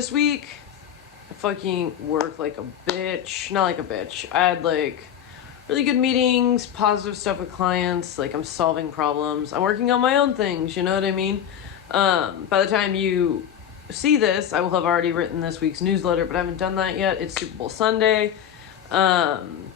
this week, I fucking worked like a bitch. Not like a bitch. I had like really good meetings, positive stuff with clients. Like I'm solving problems. I'm working on my own things. You know what I mean? By the time you see this, I will have already written this week's newsletter, but I haven't done that yet. It's Super Bowl Sunday. I'm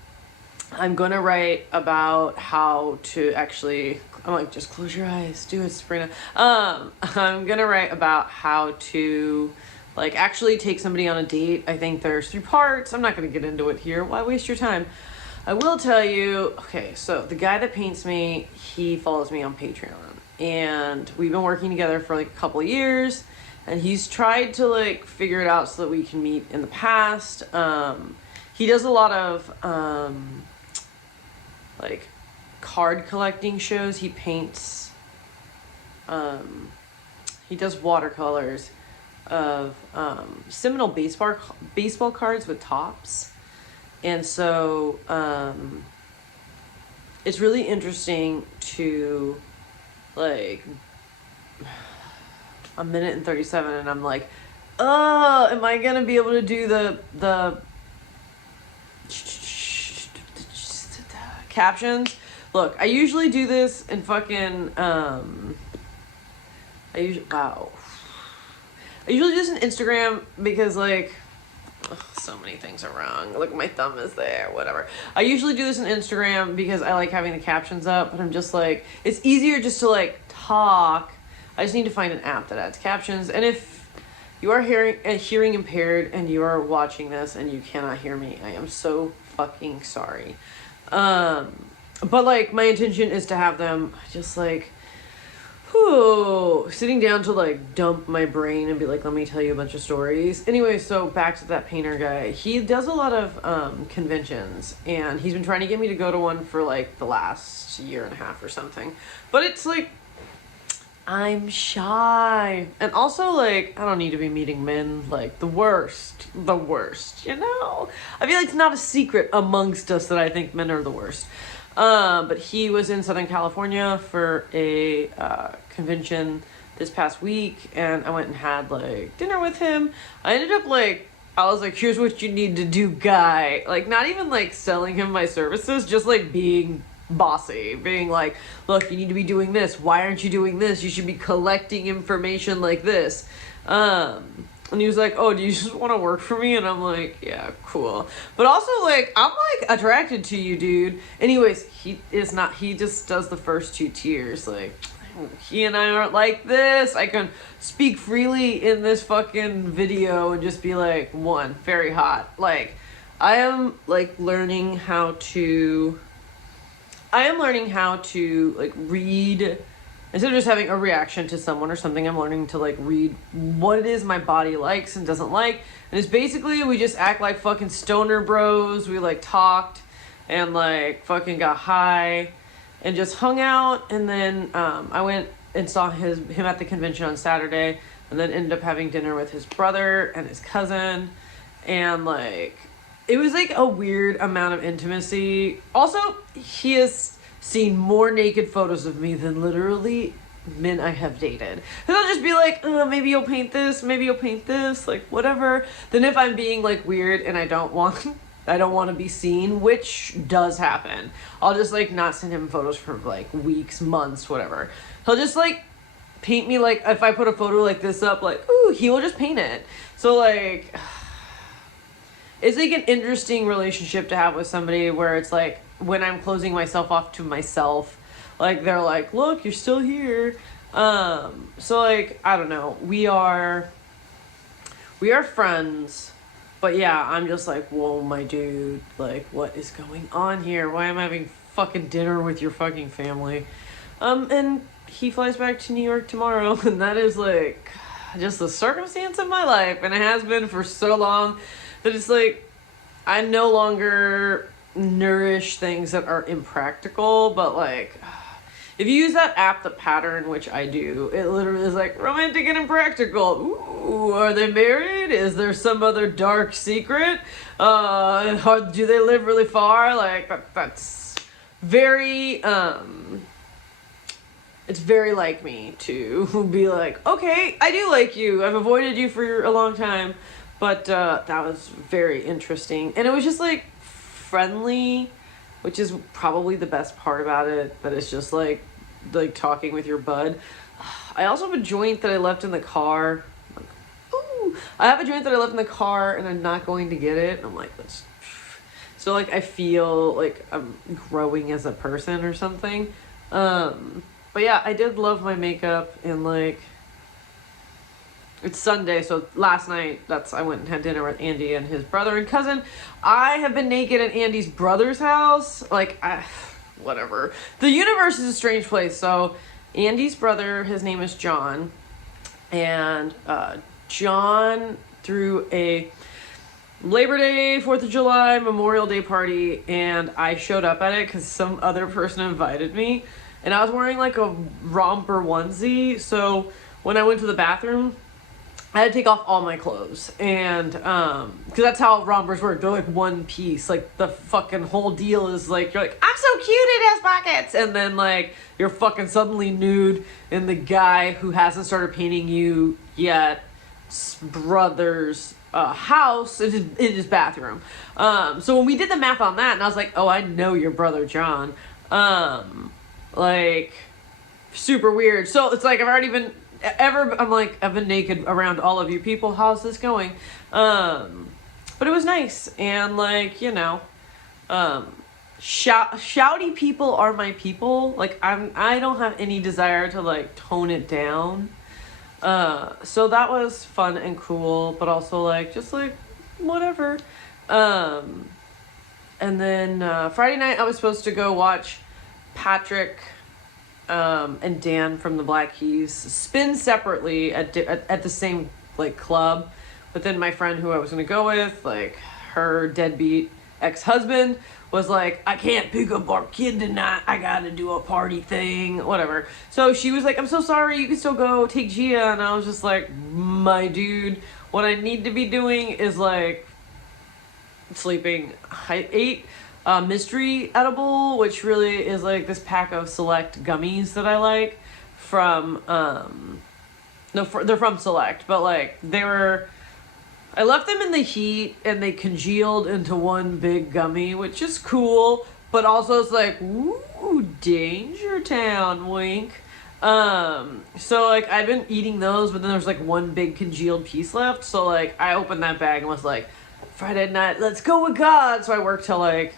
gonna write about how to actually, I'm like, just close your eyes, do it, Sabrina. I'm gonna write about how to like actually take somebody on a date. I think there's 3 parts. I'm not gonna get into it here. Why waste your time? I will tell you, okay, so the guy that paints me, he follows me on Patreon, and we've been working together for like a couple of years, and he's tried to like figure it out so that we can meet in the past. He does a lot of like card collecting shows. He paints, he does watercolors of Seminole baseball cards with tops. And so it's really interesting to like a minute and 37 and I'm like, oh, am I gonna be able to do the captions? Look, I usually do this in fucking I usually do this in Instagram because like so many things are wrong. Look, my thumb is there, whatever. I usually do this on Instagram because I like having the captions up, but I'm just like, it's easier just to like talk. I just need to find an app that adds captions. And if you are hearing impaired and you are watching this and you cannot hear me, I am so fucking sorry. But like my intention is to have them just like, sitting down to like dump my brain and be like, let me tell you a bunch of stories. Anyway, so back to that painter guy. He does a lot of conventions, and he's been trying to get me to go to one for like the last year and a half or something. But it's like, I'm shy. And also like, I don't need to be meeting men, like the worst, you know? I feel like it's not a secret amongst us that I think men are the worst. But he was in Southern California for a convention this past week, and I went and had like dinner with him. I ended up like, I was like, here's what you need to do, guy. Like, not even like selling him my services, just like being bossy, being like, look, you need to be doing this. Why aren't you doing this? You should be collecting information like this. And he was like, oh, do you just want to work for me? And I'm like, yeah, cool. But also, like, I'm, like, attracted to you, dude. Anyways, he just does the first 2 tiers. Like, he and I aren't like this. I can speak freely in this fucking video and just be like, 1, very hot. Like, I am, like, learning how to, like, read. Instead of just having a reaction to someone or something, I'm learning to like read what it is my body likes and doesn't like. And it's basically, we just act like fucking stoner bros. We like talked and like fucking got high and just hung out. And then I went and saw him at the convention on Saturday, and then ended up having dinner with his brother and his cousin. And like, it was like a weird amount of intimacy. Also, he has seen more naked photos of me than literally men I have dated. And I'll just be like, maybe you'll paint this, maybe you'll paint this, like whatever. Then if I'm being like weird and I don't want to be seen, which does happen, I'll just like not send him photos for like weeks, months, whatever. He'll just like paint me, like if I put a photo like this up, like, ooh, he will just paint it. So like, it's like an interesting relationship to have with somebody where it's like, when I'm closing myself off to myself, like they're like, look, you're still here. So like, I don't know, we are friends, but yeah, I'm just like, whoa, my dude, like what is going on here? Why am I having fucking dinner with your fucking family? And he flies back to New York tomorrow, and that is like just the circumstance of my life, and it has been for so long that it's like, I no longer nourish things that are impractical, but like, if you use that app, The Pattern, which I do, it literally is like romantic and impractical. Ooh, are they married? Is there some other dark secret? Do they live really far? Like that's very it's very like me to be like, okay, I do like you. I've avoided you for a long time. But that was very interesting. And it was just like friendly, which is probably the best part about it. That it's just like talking with your bud. I also have a joint that I left in the car. Like, ooh. I have a joint that I left in the car and I'm not going to get it. I'm like, let's. So like I feel like I'm growing as a person or something. But yeah, I did love my makeup and like it's Sunday, so last night I went and had dinner with Andy and his brother and cousin. I have been naked at Andy's brother's house. Like whatever. The universe is a strange place. So Andy's brother, his name is John, and John threw a Labor Day, 4th of July, Memorial Day party, and I showed up at it because some other person invited me. And I was wearing like a romper onesie, so when I went to the bathroom, I had to take off all my clothes. And because that's how rompers work, they're like one piece. Like the fucking whole deal is like, you're like, I'm so cute, it has pockets. And then like you're fucking suddenly nude, and the guy who hasn't started painting you yet brother's house in his bathroom. So when we did the math on that, and I was like, oh, I know your brother John. Like super weird. So it's like I've been naked around all of you people. How's this going? But it was nice, and like, you know, shouty people are my people. Like I don't have any desire to like tone it down. So that was fun and cool, but also like just like whatever. And then Friday night I was supposed to go watch Patrick and Dan from the Black Keys spin separately at the same like club, but then my friend who I was gonna go with, like her deadbeat ex-husband, was like, I can't pick up our kid tonight, I gotta do a party thing, whatever. So she was like, I'm so sorry, you can still go take Gia. And I was just like, my dude, what I need to be doing is like sleeping. I ate mystery edible, which really is like this pack of select gummies that I like from they're from Select, but like I left them in the heat and they congealed into one big gummy, which is cool, but also it's like, ooh, Danger Town, wink. So like I've been eating those, but then there's like one big congealed piece left, so like I opened that bag and was like, Friday night, let's go with God. So I worked till like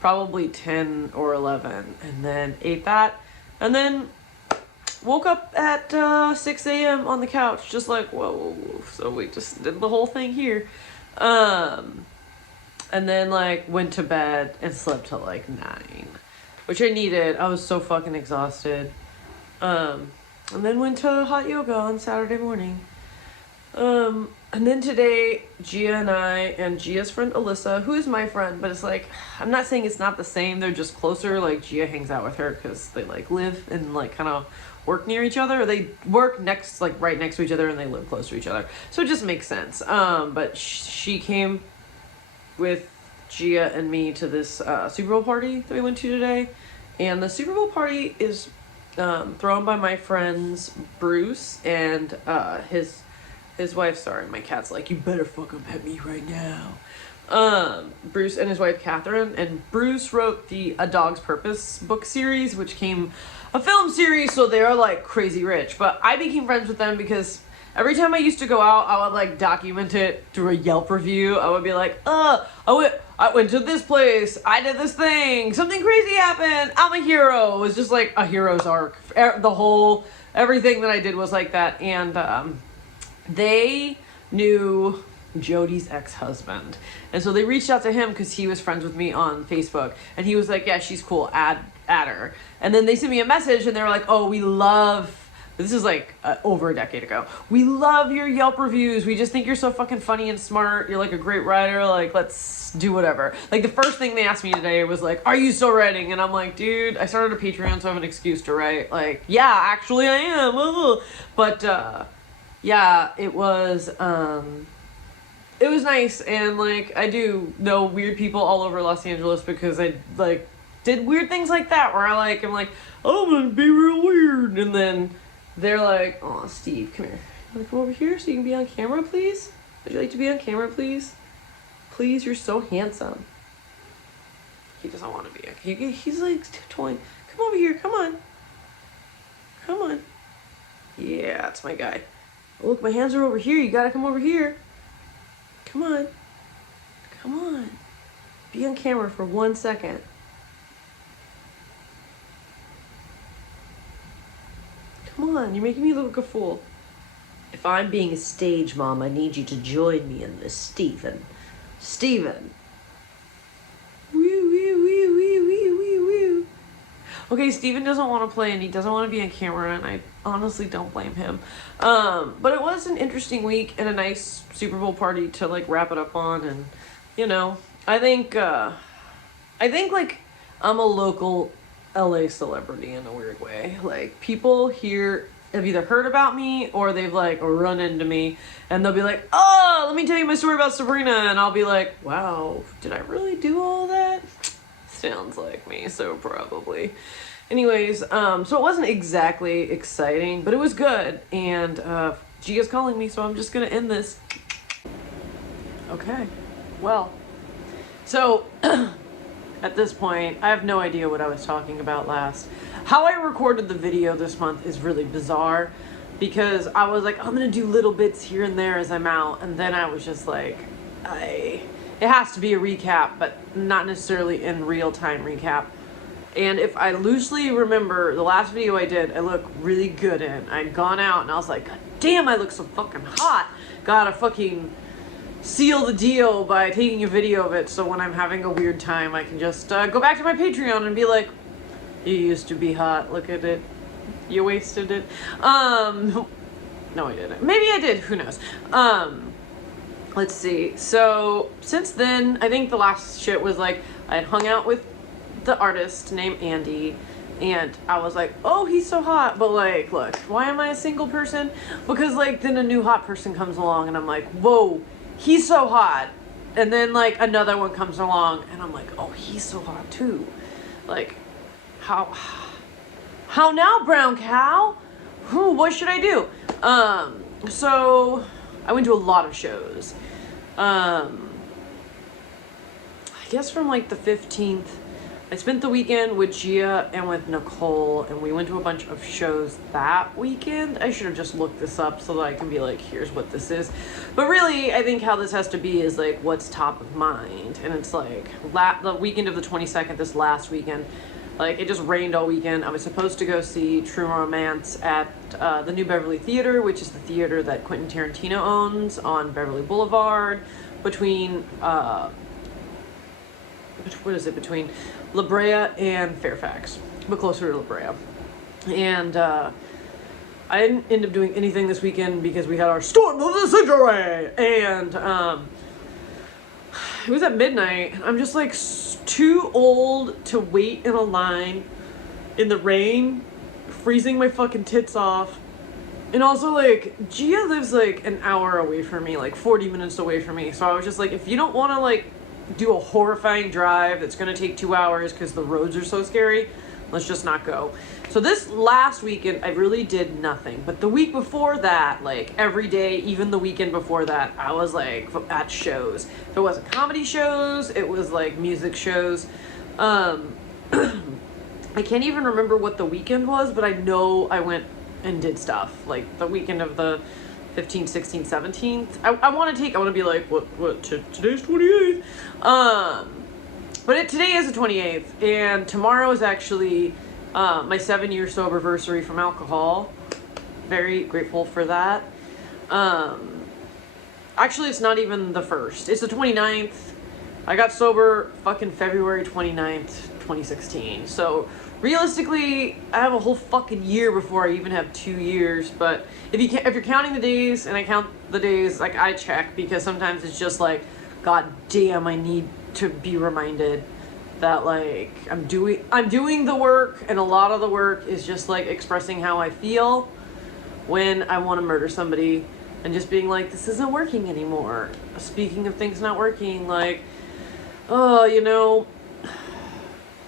probably 10 or 11, and then ate that, and then woke up at 6 a.m. on the couch, just like, whoa. So we just did the whole thing here. And then like went to bed and slept till like 9, which I needed. I was so fucking exhausted. And then went to hot yoga on Saturday morning. And then today, Gia and I, and Gia's friend Alyssa, who is my friend, but it's like, I'm not saying it's not the same, they're just closer. Like Gia hangs out with her because they like live and like kind of work near each other. They work next, like right next to each other, and they live close to each other. So it just makes sense. But she came with Gia and me to this Super Bowl party that we went to today. And the Super Bowl party is thrown by my friends Bruce and his wife. Sorry, my cat's like, you better fucking pet me right now. Bruce and his wife Catherine, and Bruce wrote the A Dog's Purpose book series, which came a film series, so they're like crazy rich. But I became friends with them because every time I used to go out, I would like document it through a Yelp review. I would be like, I went to this place, I did this thing, something crazy happened, I'm a hero. It was just like a hero's arc. Everything that I did was like that. And they knew Jody's ex-husband, and so they reached out to him because he was friends with me on Facebook, and he was like, yeah, she's cool, add her. And then they sent me a message and they were like, oh, we love, this is like over a decade ago, we love your Yelp reviews, we just think you're so fucking funny and smart, you're like a great writer, like let's do whatever. Like the first thing they asked me today was like, are you still writing? And I'm like, dude, I started a Patreon, so I have an excuse to write. Like, yeah, actually I am. But yeah, it was nice. And like I do know weird people all over Los Angeles because I like did weird things like that where I'm like, oh, I'm gonna be real weird, and then they're like, oh, Steve, come here. You wanna come over here so you can be on camera, please? Would you like to be on camera, please? Please, you're so handsome. He doesn't want to be. He's like tiptoeing. Come over here. Come on. Come on. Yeah, that's my guy. Oh, look, my hands are over here. You gotta come over here. Come on. Come on. Be on camera for 1 second. Come on. You're making me look like a fool. If I'm being a stage mom, I need you to join me in this, Steven. Steven. Okay, Steven doesn't want to play and he doesn't want to be on camera, and I honestly don't blame him. But it was an interesting week and a nice Super Bowl party to like wrap it up on, and you know, I think like I'm a local LA celebrity in a weird way. Like people here have either heard about me or they've like run into me and they'll be like, oh, let me tell you my story about Sabrina, and I'll be like, wow, did I really do all that? Sounds like me, so probably. Anyways, so it wasn't exactly exciting, but it was good, and Gia's calling me, so I'm just gonna end this. Okay, well, so at this point, I have no idea what I was talking about last. How I recorded the video this month is really bizarre, because I was like, I'm gonna do little bits here and there as I'm out, and then I was just like, it has to be a recap, but not necessarily in real-time recap. And if I loosely remember, the last video I did, I look really good in. I'd gone out and I was like, God damn, I look so fucking hot. Gotta fucking seal the deal by taking a video of it, so when I'm having a weird time, I can just go back to my Patreon and be like, you used to be hot, look at it. You wasted it. No, I didn't. Maybe I did, who knows. Let's see. So since then, I think the last shit was like I had hung out with the artist named Andy, and I was like, oh, he's so hot, but like, look, why am I a single person? Because like then a new hot person comes along and I'm like, whoa, he's so hot, and then like another one comes along and I'm like, oh, he's so hot too. Like, how now, brown cow? What should I do? So I went to a lot of shows. I guess from like the 15th, I spent the weekend with Gia and with Nicole, and we went to a bunch of shows that weekend. I should have just looked this up so that I can be like, here's what this is. But really, I think how this has to be is like what's top of mind. And it's like the weekend of the 22nd, this last weekend, like it just rained all weekend. I was supposed to go see True Romance at the New Beverly Theater, which is the theater that Quentin Tarantino owns on Beverly Boulevard, between between La Brea and Fairfax, but closer to La Brea. And I didn't end up doing anything this weekend because we had our Storm of the Century, and it was at midnight. I'm just like too old to wait in a line in the rain, freezing my fucking tits off. And also like Gia lives like an hour away from me, like 40 minutes away from me. So I was just like, if you don't want to like do a horrifying drive that's gonna take 2 hours because the roads are so scary, let's just not go. So this last weekend I really did nothing, but the week before that, like every day, even the weekend before that, I was like at shows. If it wasn't comedy shows, it was like music shows. I can't even remember what the weekend was, but I know I went and did stuff like the weekend of the 15th, 16th, 17th. I want to be like, today's 28th. But today is the 28th, and tomorrow is actually my 7-year sober-versary from alcohol. Very grateful for that. Actually, it's not even the 1st. It's the 29th. I got sober fucking February 29th, 2016. So realistically, I have a whole fucking year before I even have 2 years. But if you're counting the days, and I count the days, like I check, because sometimes it's just like, God damn, I need to be reminded that like I'm doing the work, and a lot of the work is just like expressing how I feel when I want to murder somebody, and just being like, this isn't working anymore. Speaking of things not working, like, oh, you know,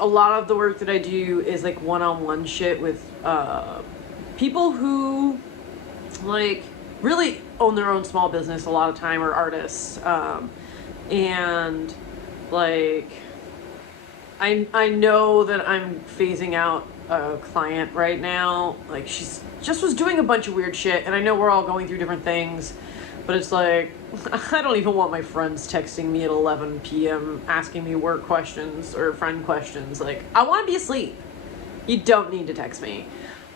a lot of the work that I do is like one-on-one shit with people who like really own their own small business a lot of time, or artists, and like I know that I'm phasing out a client right now. Like, she's just was doing a bunch of weird shit, and I know we're all going through different things, but it's like, I don't even want my friends texting me at 11 p.m. asking me work questions or friend questions. Like, I want to be asleep. You don't need to text me.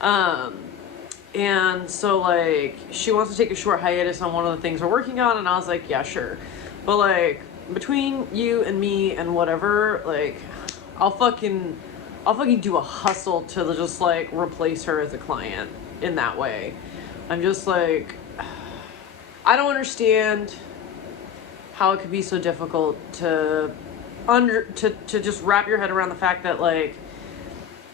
And so, like, she wants to take a short hiatus on one of the things we're working on, and I was like, yeah, sure. But, like, between you and me and whatever, like, I'll fucking do a hustle to just, like, replace her as a client in that way. I'm just, like, I don't understand how it could be so difficult to just wrap your head around the fact that, like,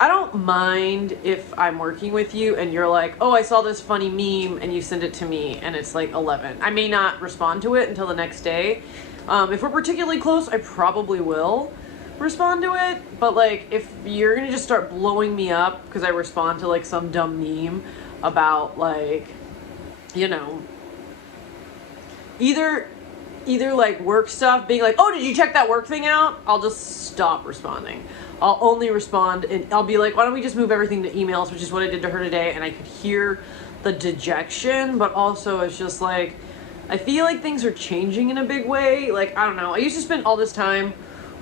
I don't mind if I'm working with you and you're like, oh, I saw this funny meme, and you send it to me and it's like 11. I may not respond to it until the next day. If we're particularly close, I probably will respond to it. But like, if you're gonna just start blowing me up because I respond to like some dumb meme about like, you know, either like work stuff, being like, oh, did you check that work thing out? I'll just stop responding. I'll only respond, and I'll be like, why don't we just move everything to emails, which is what I did to her today. And I could hear the dejection, but also it's just like, I feel like things are changing in a big way. Like, I don't know. I used to spend all this time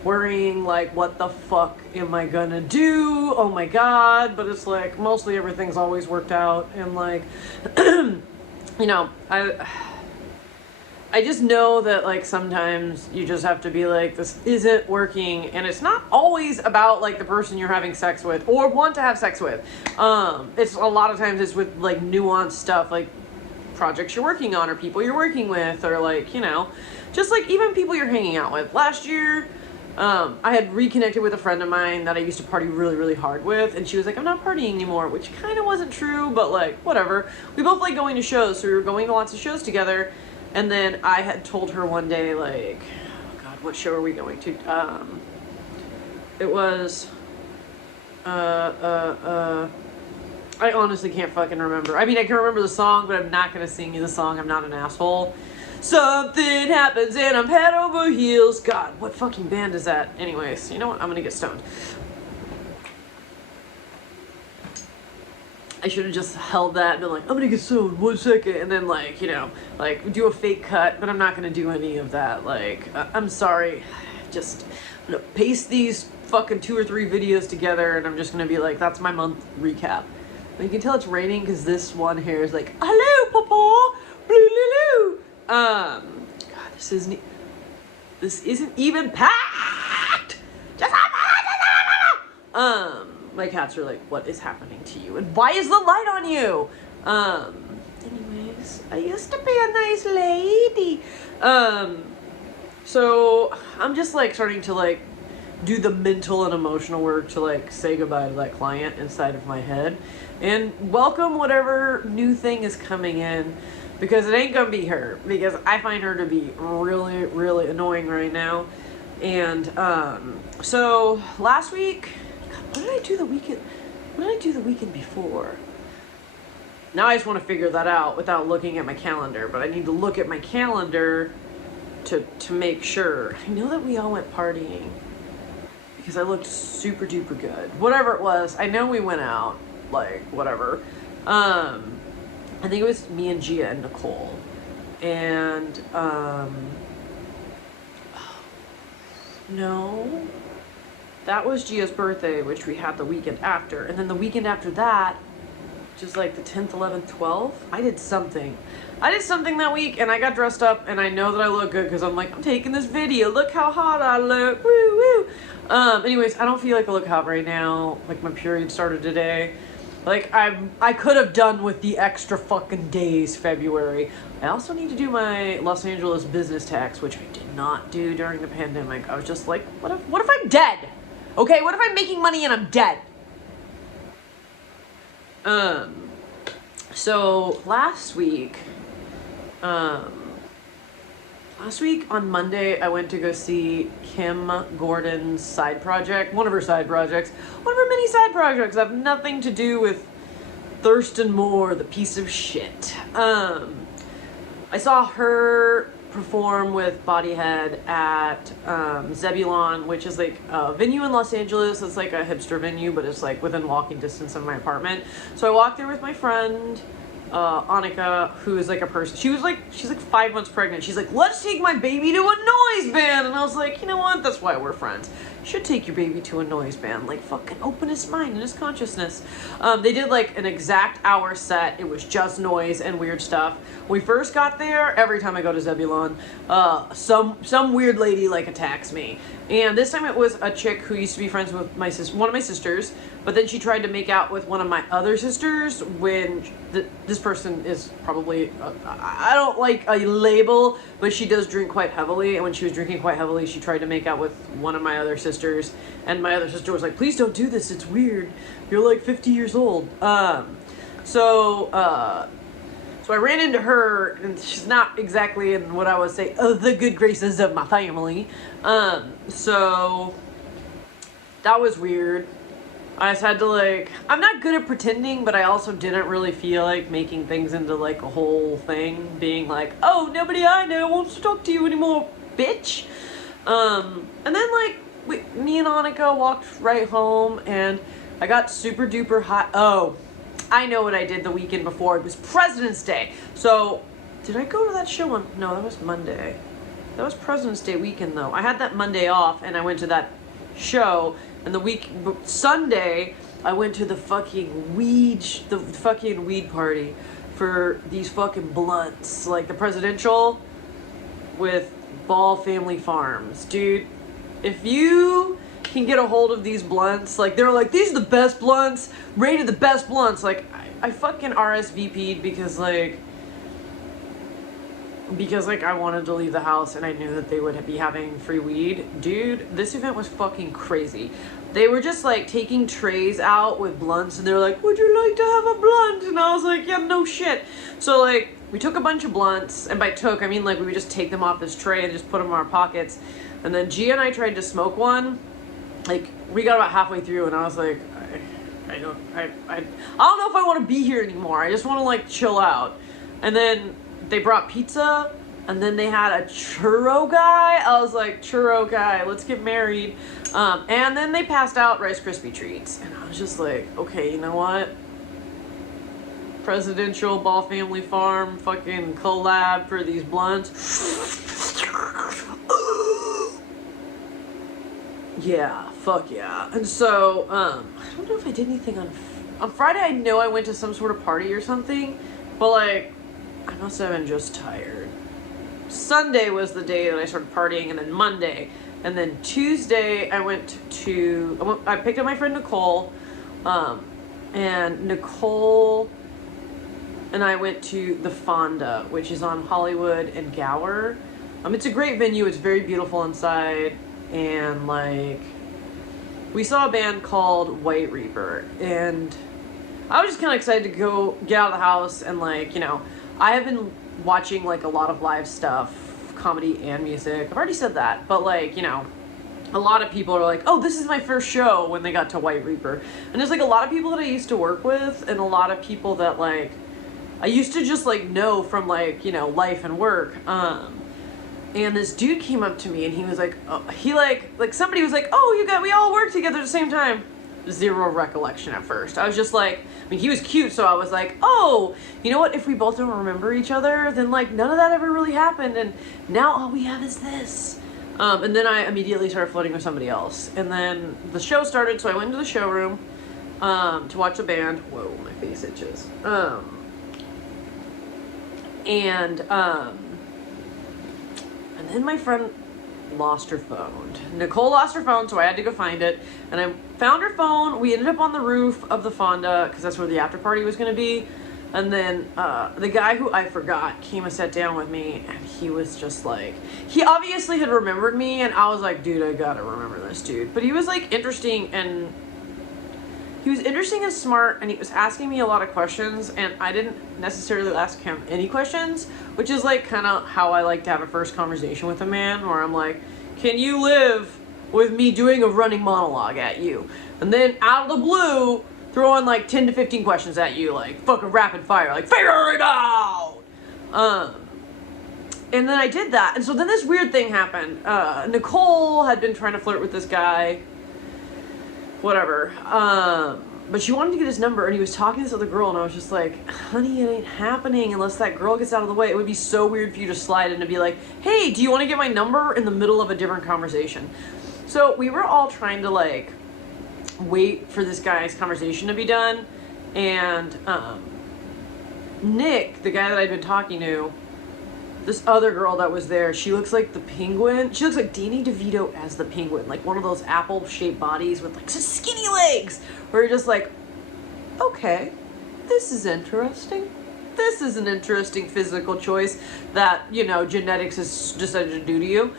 worrying like, what the fuck am I gonna do? Oh my God. But it's like, mostly everything's always worked out. And like, you know, I just know that like sometimes you just have to be like, this isn't working, and it's not always about like the person you're having sex with or want to have sex with. It's a lot of times it's with like nuanced stuff, like projects you're working on or people you're working with, or like, you know, just like even people you're hanging out with. Last year, I had reconnected with a friend of mine that I used to party really, really hard with, and she was like, I'm not partying anymore, which kind of wasn't true, but like, whatever. We both like going to shows, so we were going to lots of shows together. And then I had told her one day, like, oh God, what show are we going to? It was, I honestly can't fucking remember. I mean, I can remember the song, but I'm not going to sing you the song. I'm not an asshole. Something happens and I'm head over heels. God, what fucking band is that? Anyways, you know what? I'm going to get stoned. I should have just held that and been like, I'm gonna get stoned 1 second, and then like, you know, like do a fake cut, but I'm not gonna do any of that. Like, I'm sorry, just I'm gonna paste these fucking 2 or 3 videos together, and I'm just gonna be like, that's my month recap. But you can tell it's raining because this one here is like, hello, papa, blue. God, this isn't even packed. Just my cats are like, what is happening to you? And why is the light on you? Anyways, I used to be a nice lady. So I'm just like starting to like do the mental and emotional work to like say goodbye to that client inside of my head and welcome whatever new thing is coming in, because it ain't gonna be her, because I find her to be really, really annoying right now. And so last week, what did I do the weekend before? Now I just want to figure that out without looking at my calendar, but I need to look at my calendar to make sure. I know that we all went partying because I looked super duper good. Whatever it was, I know we went out, like whatever. I think it was me and Gia and Nicole. And no. That was Gia's birthday, which we had the weekend after. And then the weekend after that, just like the 10th, 11th, 12th, I did something that week, and I got dressed up, and I know that I look good because I'm like, I'm taking this video. Look how hot I look. Woo, woo. Anyways, I don't feel like I look hot right now. Like, my period started today. Like, I could have done with the extra fucking days February. I also need to do my Los Angeles business tax, which I did not do during the pandemic. I was just like, what if I'm dead? Okay, what if I'm making money and I'm dead? So last week, I Last week on Monday, I went to go see Kim Gordon's side project, one of her side projects, one of her many side projects. Have nothing to do with Thurston Moore, the piece of shit. I saw her perform with Bodyhead at Zebulon, which is like a venue in Los Angeles. It's like a hipster venue, but it's like within walking distance of my apartment. So I walked there with my friend Annika, who is like a person, she's like 5 months pregnant. She's like, let's take my baby to a noise band. And I was like, you know what, that's why we're friends. You should take your baby to a noise band, like fucking open his mind and his consciousness. They did like an exact hour set. It was just noise and weird stuff. When we first got there, every time I go to Zebulon, some weird lady like attacks me. And this time it was a chick who used to be friends with one of my sisters, but then she tried to make out with one of my other sisters when this person is probably, I don't like a label, but she does drink quite heavily. And when she was drinking quite heavily, she tried to make out with one of my other sisters. And my other sister was like, please don't do this. It's weird. You're like 50 years old. So I ran into her, and she's not exactly in what I would say, the good graces of my family. So that was weird. I just had to like, I'm not good at pretending, but I also didn't really feel like making things into like a whole thing, being like, oh, nobody I know wants to talk to you anymore, bitch. And then like, me and Annika walked right home, and I got super duper hot. Oh, I know what I did the weekend before. It was President's Day. So, did I go to that show on, no, that was Monday. That was President's Day weekend though. I had that Monday off, and I went to that show. And Sunday, I went to the fucking weed party for these fucking blunts, like the presidential with Ball Family Farms. Dude, if you can get a hold of these blunts, like they're like, these are the best blunts, rated the best blunts. Like I fucking RSVP'd because I wanted to leave the house and I knew that they would be having free weed. Dude, this event was fucking crazy. They were just like taking trays out with blunts, and they were like, would you like to have a blunt? And I was like, yeah, no shit. So like, we took a bunch of blunts, and by took, I mean like we would just take them off this tray and just put them in our pockets. And then Gia and I tried to smoke one. Like, we got about halfway through, and I was like, I don't know if I want to be here anymore. I just want to like chill out. And then they brought pizza, and then they had a churro guy. I was like, churro guy, let's get married. And then they passed out Rice Krispie treats, and I was just like, okay, you know what? Presidential Ball Family Farm fucking collab for these blunts. Yeah, fuck yeah. And so, I don't know if I did anything on Friday. I know I went to some sort of party or something, but like, I must have been just tired. Sunday was the day that I started partying, and then Monday, and then Tuesday I picked up my friend Nicole, and Nicole and I went to the Fonda, which is on Hollywood and Gower. It's a great venue. It's very beautiful inside. And like, we saw a band called White Reaper, and I was just kind of excited to go get out of the house. And like, you know, I have been watching like a lot of live stuff, comedy and music. I've already said that, but like, you know, a lot of people are like, oh, this is my first show when they got to White Reaper. And there's like a lot of people that I used to work with, and a lot of people that like I used to just like know from like, you know, life and work. And this dude came up to me, and he was like, somebody was like, oh, we all work together at the same time. Zero recollection at first. I was just like, I mean, he was cute, so I was like, oh, you know what? If we both don't remember each other, then like none of that ever really happened, and now all we have is this. And then I immediately started flirting with somebody else. And then the show started, so I went into the showroom to watch the band. Whoa, my face itches. And then my friend lost her phone. Nicole lost her phone, so I had to go find it. And I found her phone. We ended up on the roof of the Fonda, because that's where the after party was going to be. And then the guy who I forgot came and sat down with me, and he was just like, he obviously had remembered me, and I was like, dude, I gotta remember this dude. But he was like interesting, and he was interesting and smart, and he was asking me a lot of questions, and I didn't necessarily ask him any questions, which is like kind of how I like to have a first conversation with a man, where I'm like, can you live with me doing a running monologue at you? And then out of the blue, throwing like 10 to 15 questions at you, like fucking rapid fire, like figure it out! And then I did that, and so then this weird thing happened. Nicole had been trying to flirt with this guy, whatever, but she wanted to get his number, and he was talking to this other girl, and I was just like, honey, it ain't happening unless that girl gets out of the way. It would be so weird for you to slide in and be like, hey, do you want to get my number, in the middle of a different conversation? So we were all trying to like wait for this guy's conversation to be done, and Nick, the guy that I'd been talking to, this other girl that was there, she looks like the Penguin. She looks like Danny DeVito as the Penguin, like one of those apple-shaped bodies with like skinny legs, where you're just like, okay, this is interesting. This is an interesting physical choice that, you know, genetics has decided to do to you.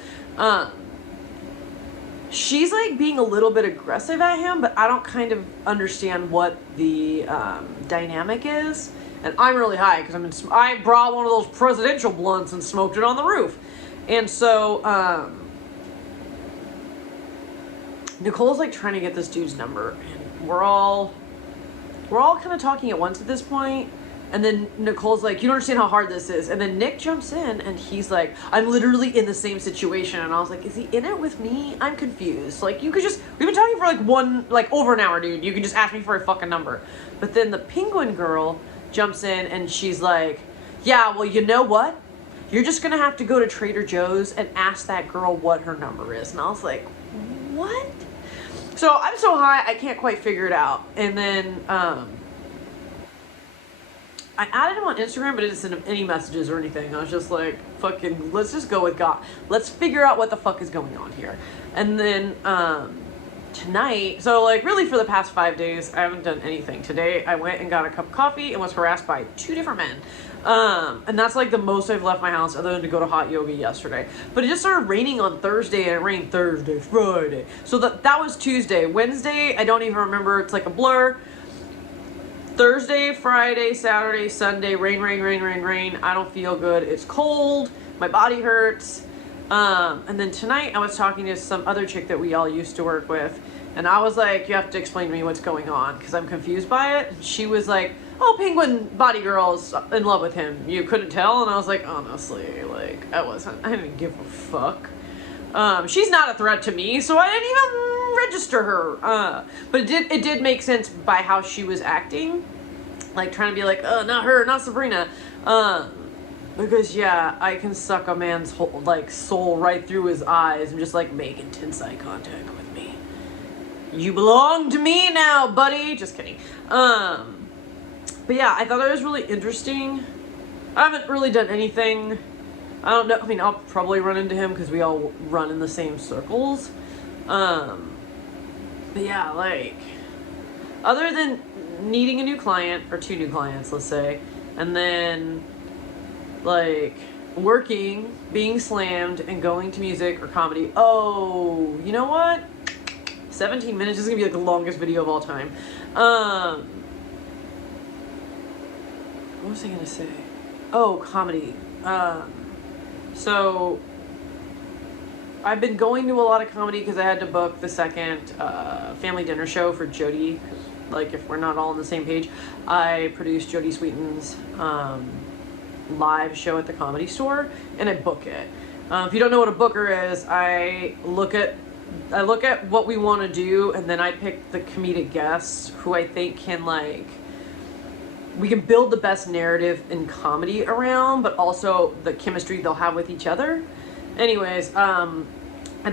She's like being a little bit aggressive at him, but I don't kind of understand what the dynamic is. And I'm really high because I brought one of those presidential blunts and smoked it on the roof. And so Nicole's like trying to get this dude's number, and we're all kind of talking at once at this point. And then Nicole's like, you don't understand how hard this is. And then Nick jumps in, and he's like, I'm literally in the same situation. And I was like, is he in it with me? I'm confused. Like, you could just, we've been talking for like over an hour, dude. You can just ask me for a fucking number. But then the Penguin girl jumps in, and she's like, yeah, well, you know what? You're just gonna have to go to Trader Joe's and ask that girl what her number is. And I was like, what? So I'm so high, I can't quite figure it out. And then I added him on Instagram, but it didn't send him any messages or anything. I was just like, fucking, let's just go with God. Let's figure out what the fuck is going on here. And then tonight, so like really for the past 5 days, I haven't done anything. Today I went and got a cup of coffee and was harassed by 2 different men. And that's like the most I've left my house, other than to go to hot yoga yesterday. But it just started raining on Thursday, and it rained Thursday, Friday. So that was Tuesday. Wednesday, I don't even remember. It's like a blur. Thursday, Friday, Saturday, Sunday, rain. I don't feel good. It's cold. My body hurts. And then tonight I was talking to some other chick that we all used to work with, and I was like, you have to explain to me what's going on because I'm confused by it. And she was like, oh, Penguin body girl's in love with him. You couldn't tell? And I was like, honestly, like, I didn't give a fuck. She's not a threat to me, so I didn't even register her. But it did make sense by how she was acting, like trying to be like, not her, not Sabrina. Because yeah, I can suck a man's whole like soul right through his eyes and just like make intense eye contact with me. You belong to me now, buddy. Just kidding. But yeah, I thought it was really interesting. I haven't really done anything. I don't know. I mean, I'll probably run into him because we all run in the same circles. But yeah, like, other than needing a new client, or 2 new clients, let's say, and then like working, being slammed, and going to music or comedy. Oh, you know what? 17 minutes is gonna be like the longest video of all time. What was I gonna say? Oh, comedy. So I've been going to a lot of comedy because I had to book the second family dinner show for Jody. Like, if we're not all on the same page, I produced Jody Sweeten's live show at the Comedy Store, and I book it. If you don't know what a booker is, I look at what we want to do, and then I pick the comedic guests who I think can, like, we can build the best narrative in comedy around, but also the chemistry they'll have with each other. Anyways, I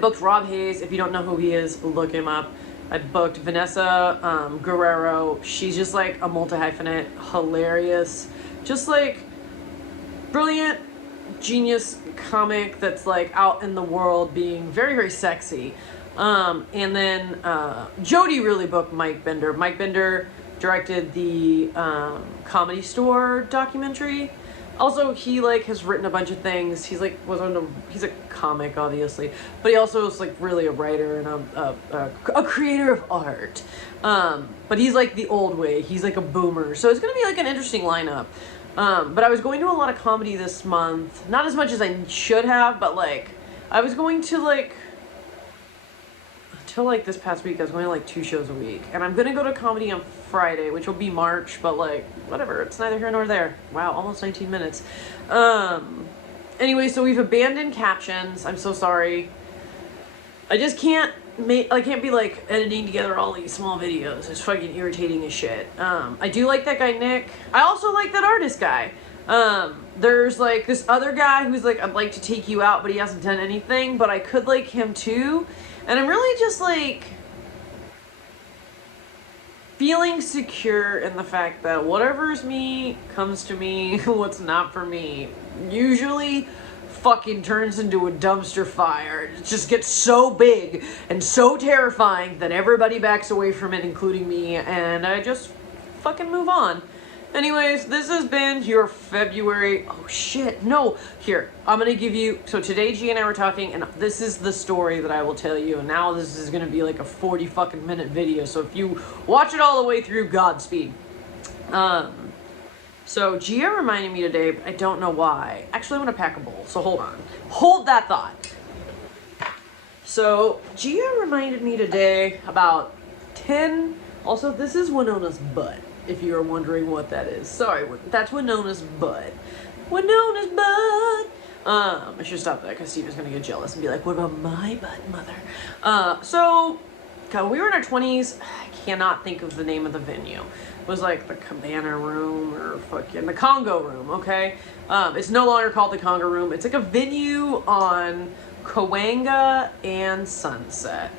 booked Rob Hayes. If you don't know who he is, look him up. I booked Vanessa Guerrero. She's just like a multi-hyphenate, hilarious, just like brilliant, genius comic that's like out in the world being very, very sexy. And then Jody really booked Mike Bender. Mike Bender directed the Comedy Store documentary. Also, he like has written a bunch of things. He's like he's a comic, obviously, but he also is like really a writer and a creator of art. But he's like the old way. He's like a boomer, so it's gonna be like an interesting lineup. But I was going to a lot of comedy this month, not as much as I should have, but like I was going to like until like this past week I was going to like 2 shows a week, and I'm gonna go to comedy on Friday, which will be March, but like whatever, it's neither here nor there. Wow, almost 19 minutes. Anyway, so we've abandoned captions. I'm so sorry. I just can't I can't be like editing together all these small videos. It's fucking irritating as shit. I do like that guy Nick. I also like that artist guy. There's like this other guy who's like, I'd like to take you out, but he hasn't done anything, but I could like him too. And I'm really just like feeling secure in the fact that whatever's me comes to me, what's not for me usually fucking turns into a dumpster fire. It just gets so big and so terrifying that everybody backs away from it, including me, and I just fucking move on. Anyways, this has been your February. Oh shit, no. Here, I'm gonna give you. So today, G and I were talking, and this is the story that I will tell you. And now this is gonna be like a 40 fucking minute video. So if you watch it all the way through, Godspeed. So Gia reminded me today, but I don't know why. Actually, I'm gonna pack a bowl. So hold on. Hold that thought. So Gia reminded me today about 10. Also, this is Winona's butt. If you are wondering what that is. Sorry, that's Winona's butt. Winona's butt! I should stop that because Steve is going to get jealous and be like, what about my butt, mother? So, God, we were in our 20s. I cannot think of the name of the venue. It was like the Cabana Room or fucking the Congo Room, okay? It's no longer called the Congo Room. It's like a venue on Cahuenga and Sunset.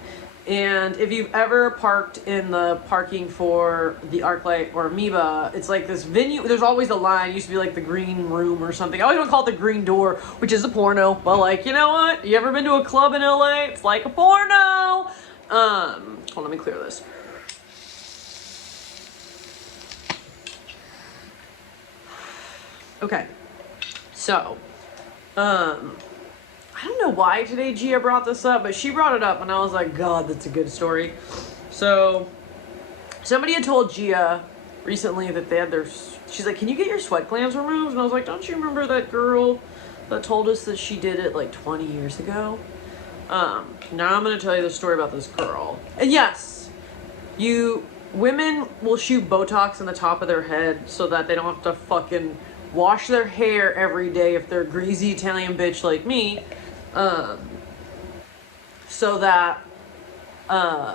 And if you've ever parked in the parking for the ArcLight or Amoeba, it's like this venue. There's always a line. It used to be like the Green Room or something. I always want to call it the Green Door, which is a porno. But like, you know what? You ever been to a club in LA? It's like a porno. Hold on, let me clear this. Okay. So, I don't know why today Gia brought this up, but she brought it up and I was like, God, that's a good story. So somebody had told Gia recently that they had she's like, can you get your sweat glands removed? And I was like, don't you remember that girl that told us that she did it like 20 years ago? Now I'm going to tell you the story about this girl. And yes, women will shoot Botox in the top of their head so that they don't have to fucking wash their hair every day if they're a greasy Italian bitch like me. So that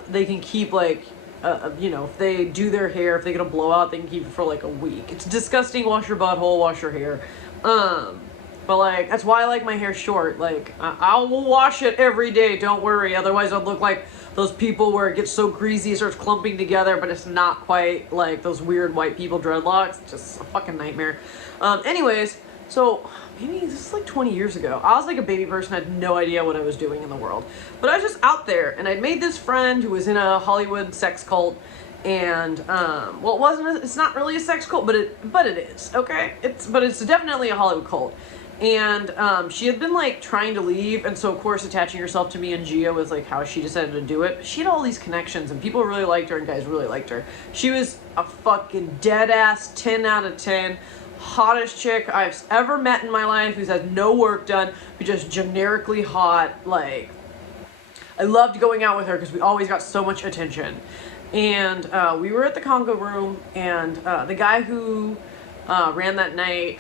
they can keep like if they do their hair, if they get a blowout, they can keep it for like a week. It's disgusting. Wash your butthole, wash your hair. But like that's why I like my hair short. Like I will wash it every day, don't worry, otherwise I'd look like those people where it gets so greasy it starts clumping together, but it's not quite like those weird white people dreadlocks. It's just a fucking nightmare. Anyways, so maybe this is like 20 years ago. I was like a baby person, I had no idea what I was doing in the world. But I was just out there, and I'd made this friend who was in a Hollywood sex cult, and it's not really a sex cult, but it is, okay? It's definitely a Hollywood cult. And she had been like trying to leave, and so of course attaching herself to me and Gia was like how she decided to do it. But she had all these connections, and people really liked her, and guys really liked her. She was a fucking dead ass 10 out of 10. Hottest chick I've ever met in my life, who's had no work done, who's just generically hot. Like, I loved going out with her because we always got so much attention. And we were at the Congo Room, and the guy who ran that night,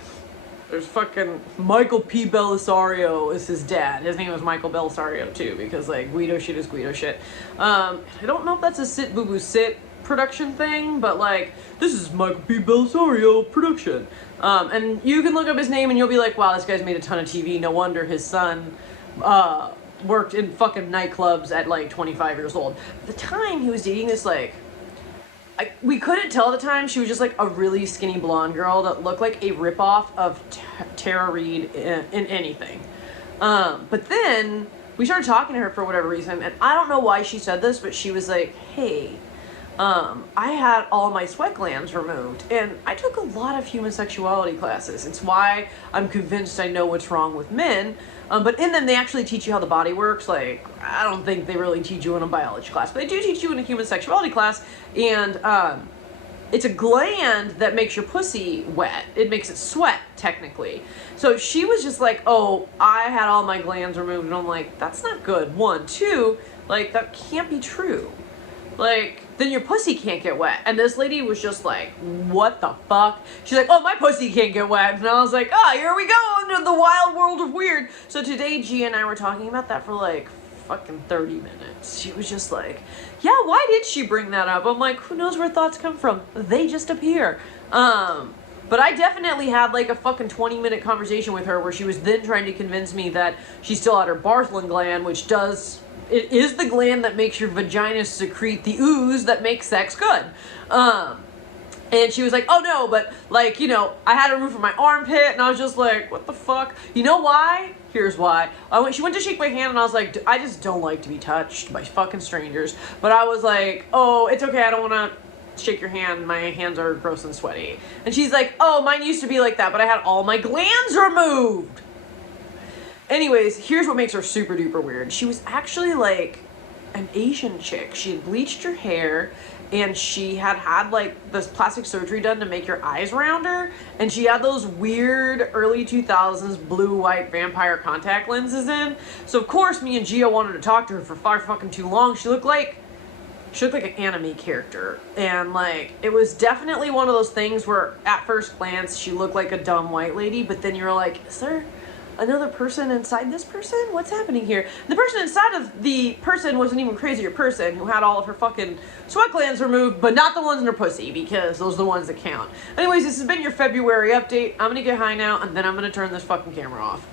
there's fucking Michael P. Belisario is his dad. His name was Michael Belisario too, because like Guido shit is Guido shit. I don't know if that's a Sit Boo Boo Sit production thing, but like this is Michael P. Belisario production. And you can look up his name and you'll be like, wow, this guy's made a ton of TV. No wonder his son worked in fucking nightclubs at like 25 years old. At the time he was dating this like, we couldn't tell at the time, she was just like a really skinny blonde girl that looked like a ripoff of Tara Reid in anything. But then we started talking to her for whatever reason, and I don't know why she said this, but she was like, hey, I had all my sweat glands removed, and I took a lot of human sexuality classes. It's why I'm convinced I know what's wrong with men. But in them, they actually teach you how the body works. Like, I don't think they really teach you in a biology class, but they do teach you in a human sexuality class. And it's a gland that makes your pussy wet. It makes it sweat, technically. So she was just like, oh, I had all my glands removed. And I'm like, that's not good. One. Two, like, that can't be true. Like, then your pussy can't get wet. And this lady was just like, what the fuck? She's like, oh, my pussy can't get wet. And I was like, oh, here we go into the wild world of weird. So today, Gia and I were talking about that for like fucking 30 minutes. She was just like, yeah, why did she bring that up? I'm like, who knows where thoughts come from? They just appear. But I definitely had like a fucking 20-minute conversation with her where she was then trying to convince me that she still had her Bartholin gland, which it is the gland that makes your vagina secrete the ooze that makes sex good. And she was like, oh no, but like, you know, I had it removed from my armpit, and I was just like, what the fuck? You know why? Here's why. She went to shake my hand, and I was like, I just don't like to be touched by fucking strangers. But I was like, oh, it's okay, I don't want to shake your hand. My hands are gross and sweaty. And she's like, oh, mine used to be like that, but I had all my glands removed. Anyways, here's what makes her super duper weird. She was actually like an Asian chick. She had bleached her hair, and she had like this plastic surgery done to make her eyes rounder, and she had those weird early 2000s blue-white vampire contact lenses in. So of course me and Gia wanted to talk to her for far fucking too long. She looked like an anime character, and like it was definitely one of those things where at first glance she looked like a dumb white lady, but then you're like, is there another person inside this person? What's happening here? The person inside of the person was an even crazier person who had all of her fucking sweat glands removed, but not the ones in her pussy, because those are the ones that count. Anyways, this has been your February update. I'm gonna get high now, and then I'm gonna turn this fucking camera off.